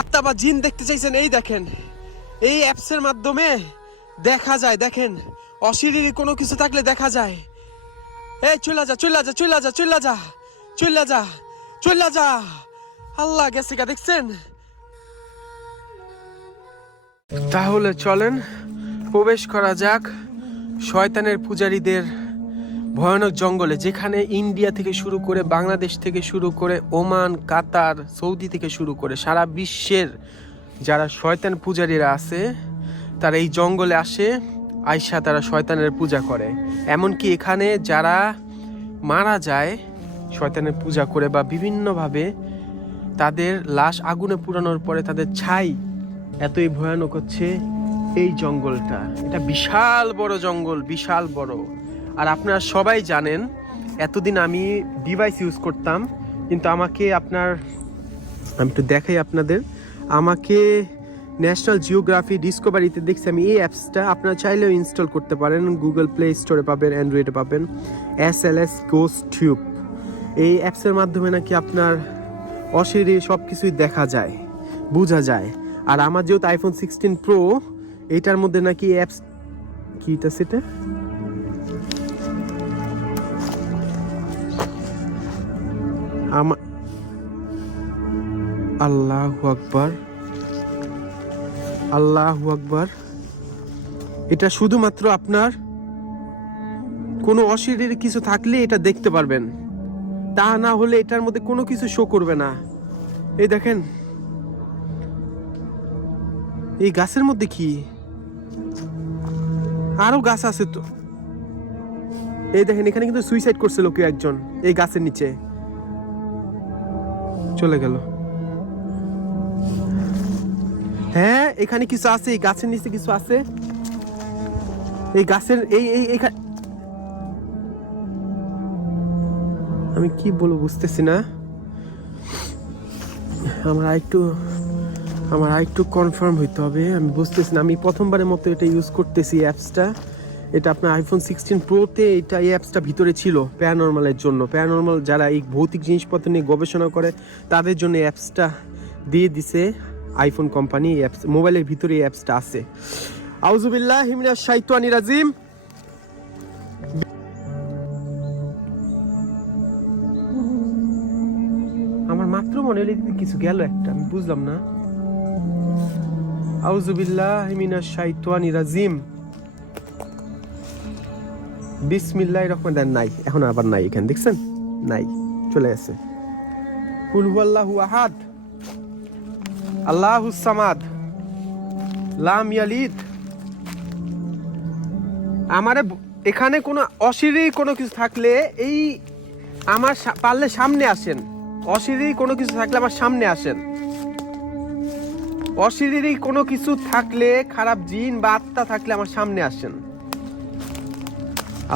আত্মা বা জিন দেখতে চাইছেন, এই দেখেন এই অ্যাপসের মাধ্যমে দেখা যায়। দেখেন অশরীরী কোনো কিছু থাকলে দেখা যায়। এই চলে যা চলে যা চলে যা চলে যা চলে যা চলে যা। আল্লাহ গেছে গা, দেখছেন? তাহলে চলেন প্রবেশ করা যাক শয়তানের পূজারীদের ভয়ানক জঙ্গলে, যেখানে ইন্ডিয়া থেকে শুরু করে, বাংলাদেশ থেকে শুরু করে, ওমান, কাতার, সৌদি থেকে শুরু করে সারা বিশ্বের যারা শয়তান পূজারীরা আছে তারা এই জঙ্গলে আসে, আইসা তারা শয়তানের পূজা করে। এমনকি এখানে যারা মারা যায় শয়তানের পূজা করে বা বিভিন্নভাবে, তাদের লাশ আগুনে পুড়ানোর পরে তাদের ছাই এতই ভয়ানক হচ্ছে এই জঙ্গলটা। এটা বিশাল বড় জঙ্গল, বিশাল বড়। আর আপনারা সবাই জানেন এতদিন আমি ডিভাইস ইউজ করতাম, কিন্তু আমি একটু দেখাই আপনাদের। আমাকে ন্যাশনাল জিওগ্রাফি ডিসকভারিতে দেখছি আমি এই অ্যাপসটা। আপনারা চাইলেও ইনস্টল করতে পারেন, গুগল প্লে স্টোরে পাবেন, অ্যান্ড্রয়েডে পাবেন। SLS গোস্ট টিউব, এই অ্যাপসের মাধ্যমে নাকি আপনার অশরীরী সব কিছুই দেখা যায়, বোঝা যায়। আর আমার যেহেতু iPhone 16 Pro, এইটার মধ্যে নাকি অ্যাপস কিটা সেটা আল্লাহু আকবার, আল্লাহু আকবার। এটা শুধুমাত্র আপনার কোনো অশরীরী কিছু থাকলে এটা দেখতে পারবেন, তা না হলে এটার মধ্যে কোনো কিছু শো করবে না। এই দেখেন এই গাছের মধ্যে কি আরো গাছ আছে তো। এই দেখেন এখানে কিন্তু সুইসাইড করছিল কেউ একজন, এই গাছের নিচে চলে গেল। হ্যাঁ এখানে কিছু আছে, এই গাছের নিচে কিছু আছে। এই গাছের আমি কি বলবো বুঝতেছি না। আমার আরেকটু কনফার্ম হইতে হবে, আমি বুঝতেছি না। আমি প্রথমবারের মতো এটা ইউজ করতেছি অ্যাপসটা। এটা আপনার iPhone 16 Proতে এই অ্যাপসটা ভিতরে ছিল প্যারানরমালের জন্য। প্যারানরমাল যারা এই ভৌতিক জিনিসপত্র নিয়ে গবেষণা করে তাদের জন্য এই অ্যাপসটা দিয়ে দিছে আইফোন কোম্পানি। এই অ্যাপস মোবাইলের ভিতরে এই অ্যাপসটা আছে। আউযুবিল্লাহি মিনাশ শাইতানির রাজিম। আমার মাত্র মনে হলো কিছু গেল একটা, আমি বুঝলাম না। আউযুবিল্লাহি মিনাশ শাইতানির রাজিম। বিসমিল্লাহির রহমানির রহিম। নাই, এখন আবার নাই, এখানে দেখছেন নাই, চলে গেছে। কুল হুয়াল্লাহু আহাদ আল্লাহুস সামাদ লাম ইয়ালিদ। আমারে এখানে কোনো অশরীরী কোনো কিছু থাকলে এই আমার পারলে সামনে আসেন। অশরীরী কোনো কিছু থাকলে আমার সামনে আসেন। অশরীরী কোনো কিছু থাকলে, খারাপ জিন বা আত্মা থাকলে আমার সামনে আসেন।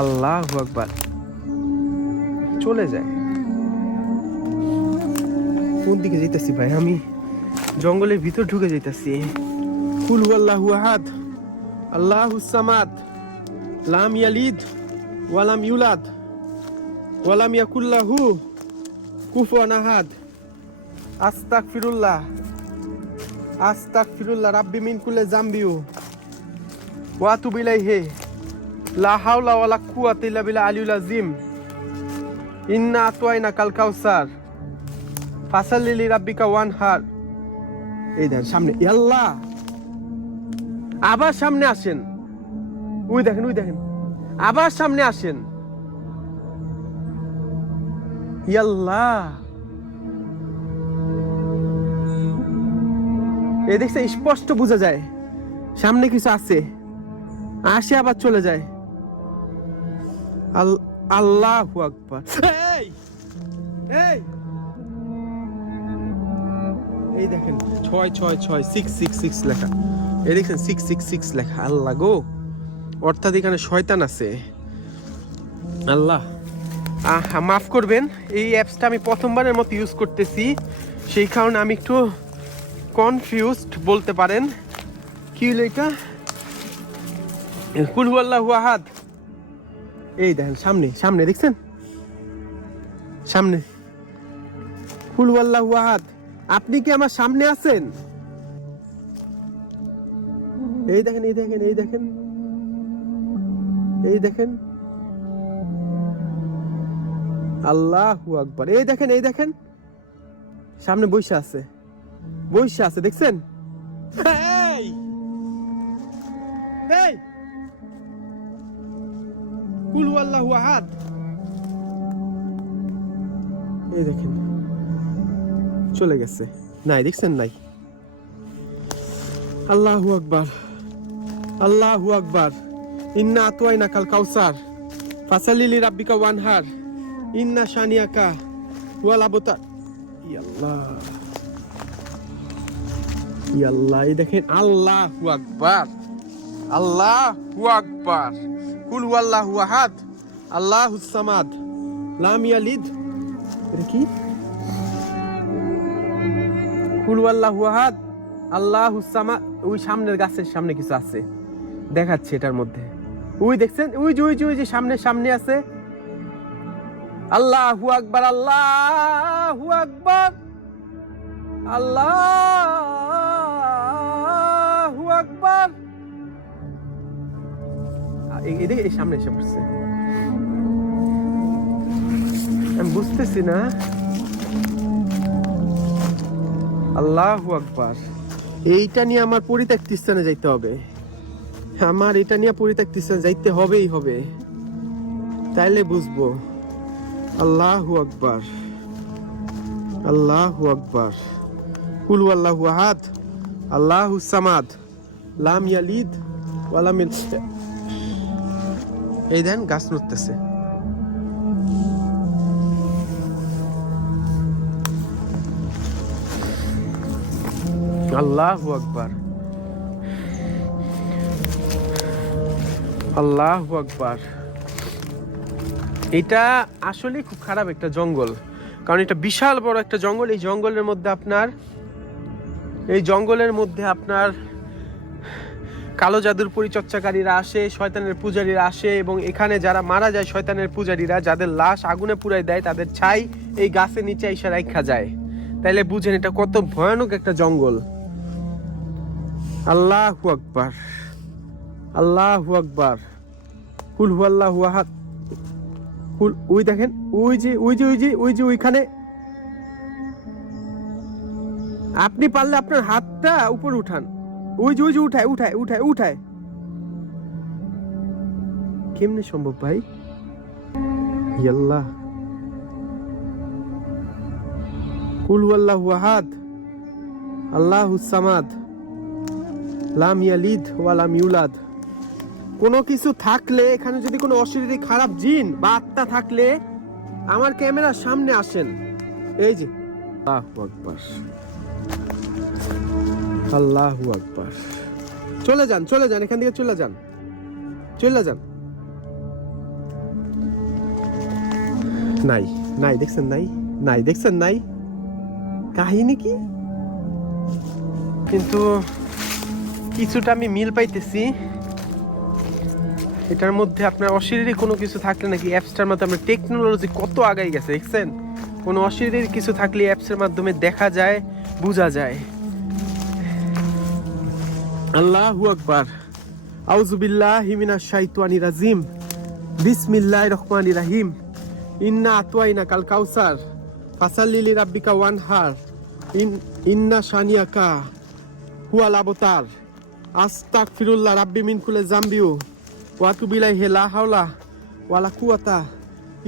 আল্লাহু আকবার। চলে যায়। কোন দিকে যাইতেছি ভাই? আমি জঙ্গলের ভিতর ঢুকে যাইতেছি। কুল হুয়াল্লাহু আহাদ আল্লাহুস সামাদ লাম ইয়ালিদ ওয়ালাম ইউলাদ ওয়ালাম ইয়াকুল লাহু কুফুয়ান আহাদ। আস্তাগফিরুল্লাহ আস্তাগফিরুল্লাহ রাব্বি মিন কুল্লি যামবিউ ওয়া আতুবু ইলাইহি লা হাওলা ওয়ালা কুওয়াতা ইল্লা বিল্লাহিল আলিয়্যিল আযীম। ইন্না আতাইনাকাল কাউসার ফাসাল্লি লিরাব্বিকা ওয়ানহার। এই দেখেন সামনে, আল্লাহ আবার সামনে আসেন। ওই দেখেন আবার সামনে আসেন। আল্লাহ এই দেখছে স্পষ্ট বোঝা যায় সামনে কিছু আছে, আসে আবার চলে যায়। আল্লাহু আকবার। এই দেখেন 666 লেখা, এই দেখছেন 666 লেখা। আল্লাহ গো, অর্থাৎ এখানে শয়তান আছে। আল্লাহ মাফ করবেন, এই অ্যাপসটা আমি প্রথমবারের মতো ইউজ করতেছি, সেই কারণে আমি একটু কনফিউজড বলতে পারেন। কি হলো এটা? কুল হুয়াল্লাহু আহাদ। এই দেখেন সামনে দেখছেন, সামনে কুল হুয়াল্লাহু আহাদ। আপনি কি আমার সামনে আছেন? এই দেখেন, এই দেখেন, এই দেখেন, এই দেখেন, আল্লাহু আকবার। এই দেখেন, এই দেখেন, সামনে বৈশা আছে, বৈশা আছে, দেখছেন? এই এই কুল আল্লাহু আহাদ। এই দেখেন চলে গেছে, নাই দেখছেন? নাই। আল্লাহু আকবার, আল্লাহু আকবার। ইন্না আতওয়াইনা কাল কাউসার ফাসাল্লি লিরাব্বিকা ওয়ানহার ইন্না শানিয়াকা ওয়াল আবতার। ইয়াল্লাহ, ইয়াল্লাহ। এই দেখেন, আল্লাহু আকবার, আল্লাহু আকবার। কুল হুয়াল্লাহু আহাদ আল্লাহুস সামাদ লাম ইয়ালিদ। এটা কি? কুল হুয়াল্লাহু আহাদ আল্লাহুস সামাদ। ওই সামনের গাছের সামনে কিছু আছে, দেখাচ্ছে এটার মধ্যে। ওই দেখছেন, ওই যে, ওই যে, ওই যে সামনে, সামনে আছে। আল্লাহু আকবার, আল্লাহু আকবার, আল্লাহু আকবার। এদিকে এই সামনে এসে পড়ছে, আমি বুঝতেছি না। আল্লাহু আকবার। এইটা নিয়ে আমার পরিত্যক্ত স্থানে যাইতে হবে, আমার এটা নিয়ে পরিত্যক্ত স্থানে যাইতে হবেই হবে, তাইলে বুঝবো। আল্লাহু আকবার, আল্লাহু আকবার। কুল আল্লাহু আহাদ আল্লাহুস সামাদ লাম ইয়ালিদ ওয়া লাম ইউলাদ। এই দেন গাছ নড়তেছে। আল্লাহু আকবার, আল্লাহু আকবার। এটা আসলে খুব খারাপ একটা জঙ্গল, কারণ এটা বিশাল বড় একটা জঙ্গল। এই জঙ্গলের মধ্যে আপনার, এই জঙ্গলের মধ্যে আপনার কালো জাদুর পরিচর্চাকারীরা আসে, শয়তানের পূজারীরা আসে, এবং এখানে যারা মারা যায় শয়তানের পূজারীরা, যাদের লাশ আগুনে পুড়াই দেয়, তাদের ছাই এই গাছের নিচে এসে রাখা যায়। তাইলে বুঝেন এটা কত ভয়ানক একটা জঙ্গল। আল্লাহু আকবার, আল্লাহু আকবার। কুল হুয়াল্লাহু আহাদ। কুল, ওই দেখেন, ওই যে, ওই যে, ওই যে, ওই যে, ওইখানে। আপনি পারলে আপনার হাতটা উপরে উঠান। ওই যে, ওই যে, উঠায়, উঠায়, উঠায়, উঠায়। কেমনে সম্ভব ভাই? ইয়াল্লাহ। কুল হুয়াল্লাহু আহাদ আল্লাহুস সামাদ লাম ইয়ালিদ ওয়া লাম ইউলাদ। কোনো কিছু থাকলে এখানে, যদি কোনো অশরীরী খারাপ জিন বা আত্মা থাকলে আমার ক্যামেরার সামনে আসেন। এই যে, আল্লাহু আকবার, আল্লাহু আকবার। চলে যান, চলে যান, এখান থেকে চলে যান, চলে যান। নাই, নাই দেখছেন? নাই, নাই দেখছেন? নাই। কাহিনী কি? কিন্তু কিছুটা আমি মিল পাইতেছি। এটার মধ্যে আপনার অশরীরী কোনো কিছু থাকলে নাকি অ্যাপসটার মাধ্যমে, আপনার টেকনোলজি কত আগাই গেছে দেখছেন। কোনো অশরীরী কিছু থাকলে অ্যাপসের মাধ্যমে দেখা যায়, বোঝা যায়। আল্লাহু আকবার। আউযু বিল্লাহি মিনাশ শাইতানির রাজিম। বিসমিল্লাহির রহমানির রহিম। ইন্না আতওয়াইনা কাল কাউসার ফাসাল্লি লিরাব্বিকা ওয়ানহার ইন্না শানিয়াকা হুয়াল আবতার। আস্তাগফিরুল্লাহ রাব্বি মিন কুল্লি যামবিউ ওয়া আতুবু ইলাইহি লা হাওলা ওয়ালা কুওয়াতা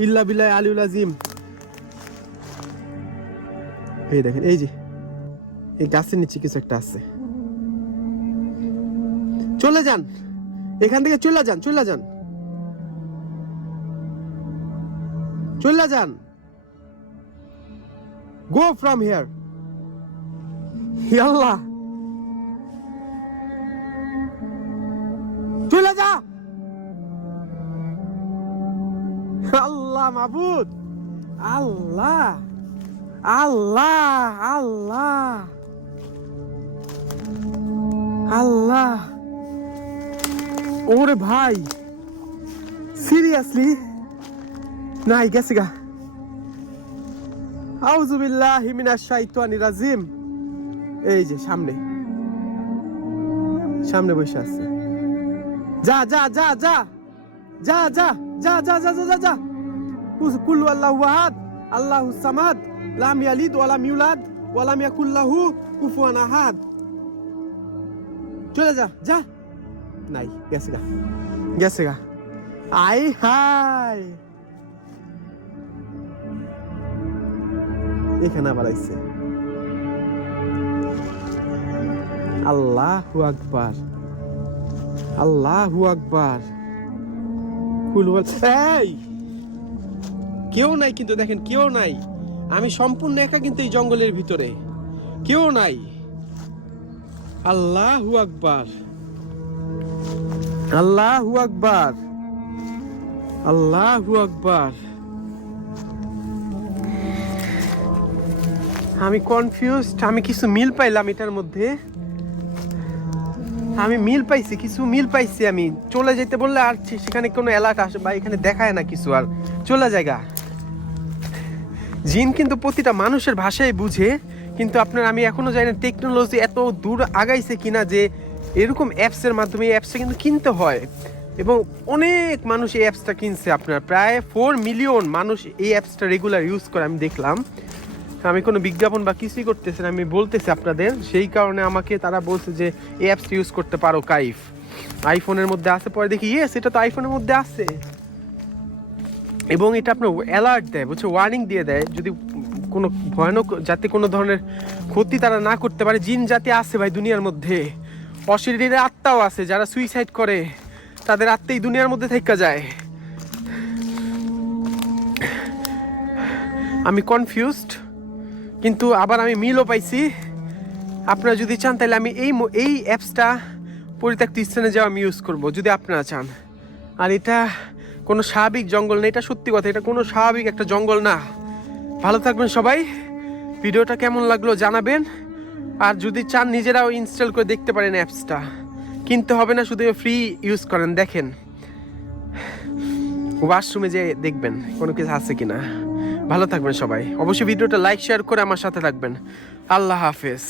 ইল্লা বিল্লাহিল আলিয়্যিল আযীম। এই দেখেন, এই যে, এই গাছের নিচে কিছু একটা আছে। চলে যান এখান থেকে, চলে যান, চলে যান, চলে যান। গো ফ্রম হিয়ার। আল্লাহ, চলে যা। আল্লাহ মাবুদ, আল্লাহ, আল্লাহ, আল্লাহ, আল্লাহ। ওরে ভাই, সিরিয়াসলি? নাই, গেছে গা। আউযু বিল্লাহি মিনাশ শাইতানির রাজিম। এই যে সামনে, সামনে বসে আছে। যা যা যা যা যা যা যা যা যা যা যা। কুল আল্লাহু আহাদ আল্লাহুস সামাদ লাম ইয়ালিদ ওয়া লাম ইউলাদ ওয়া লাম ইয়াকুল লাহু কুফুয়ান আহাদ। চলে যা যা। নাই, গেছে গা, গেছে গা। আই হাই, এখানে আবার আইছে। আল্লাহু আকবার, আল্লাহু আকবার। এই কেউ নাই কিন্তু, দেখেন কেউ নাই। আমি সম্পূর্ণ একা কিন্তু এই জঙ্গলের ভিতরে, কেউ নাই। আল্লাহু আকবার, আল্লাহু আকবার, আল্লাহু আকবার। আমি কনফিউজড। আমি কিছু মিল পাইলাম এটার মধ্যে, আমি মিল পাইছি, কিছু মিল পাইছি। আমি চলে যেতে বললে আর সেখানে কোনো অ্যালার্ট আসে বা এখানে দেখায় না কিছু, আর চলে জায়গা। জিন কিন্তু প্রতিটা মানুষের ভাষায় বুঝে, কিন্তু আপনার আমি এখনো জানি না টেকনোলজি এত দূর আগাইছে কিনা যে এরকম অ্যাপসের মাধ্যমে এই অ্যাপসটা কিন্তু কিনতে হয়। এবং অনেক মানুষ এই অ্যাপসটা কিনছে, আপনার প্রায় 4 মিলিয়ন মানুষ এই অ্যাপসটা রেগুলার ইউজ করে আমি দেখলাম। আমি কোনো বিজ্ঞাপন বা কিছুই করতেছি না, আমি বলতেছি আপনাদের। সেই কারণে আমাকে তারা বলছে যে এই অ্যাপসটা ইউজ করতে পারো, কাইফ আইফোনের মধ্যে আছে। পরে দেখি ইয়েস, এটা তো আইফোনের মধ্যে আছে। এবং এটা আপনার অ্যালার্ট দেয়, বুঝছো, ওয়ার্নিং দিয়ে দেয় যদি কোনো ভয়ানক, যাতে কোনো ধরনের ক্ষতি তারা না করতে পারে। জিন জাতি আছে ভাই দুনিয়ার মধ্যে, অশরীরের আত্মাও আছে, যারা সুইসাইড করে তাদের আত্মাই দুনিয়ার মধ্যে থেকে যায়। আমি কনফিউজড, কিন্তু আবার আমি মিলও পাইছি। আপনারা যদি চান তাহলে আমি এই অ্যাপসটা পরিত্যক্ত স্থানে যাওয়া আমি ইউজ করবো, যদি আপনারা চান। আর এটা কোনো স্বাভাবিক জঙ্গল না, এটা সত্যি কথা, এটা কোনো স্বাভাবিক একটা জঙ্গল না। ভালো থাকবেন সবাই। ভিডিওটা কেমন লাগলো জানাবেন। আর যদি চান নিজেরাও ইনস্টল করে দেখতে পারেন অ্যাপসটা, কিনতে হবে না, শুধু ফ্রি ইউজ করেন। দেখেন ওয়াশরুমে যে দেখবেন কোনো কিছু আছে কিনা। ভালো থাকবেন সবাই। অবশ্যই ভিডিওটা লাইক শেয়ার করে আমার সাথে থাকবেন। আল্লাহ হাফেজ।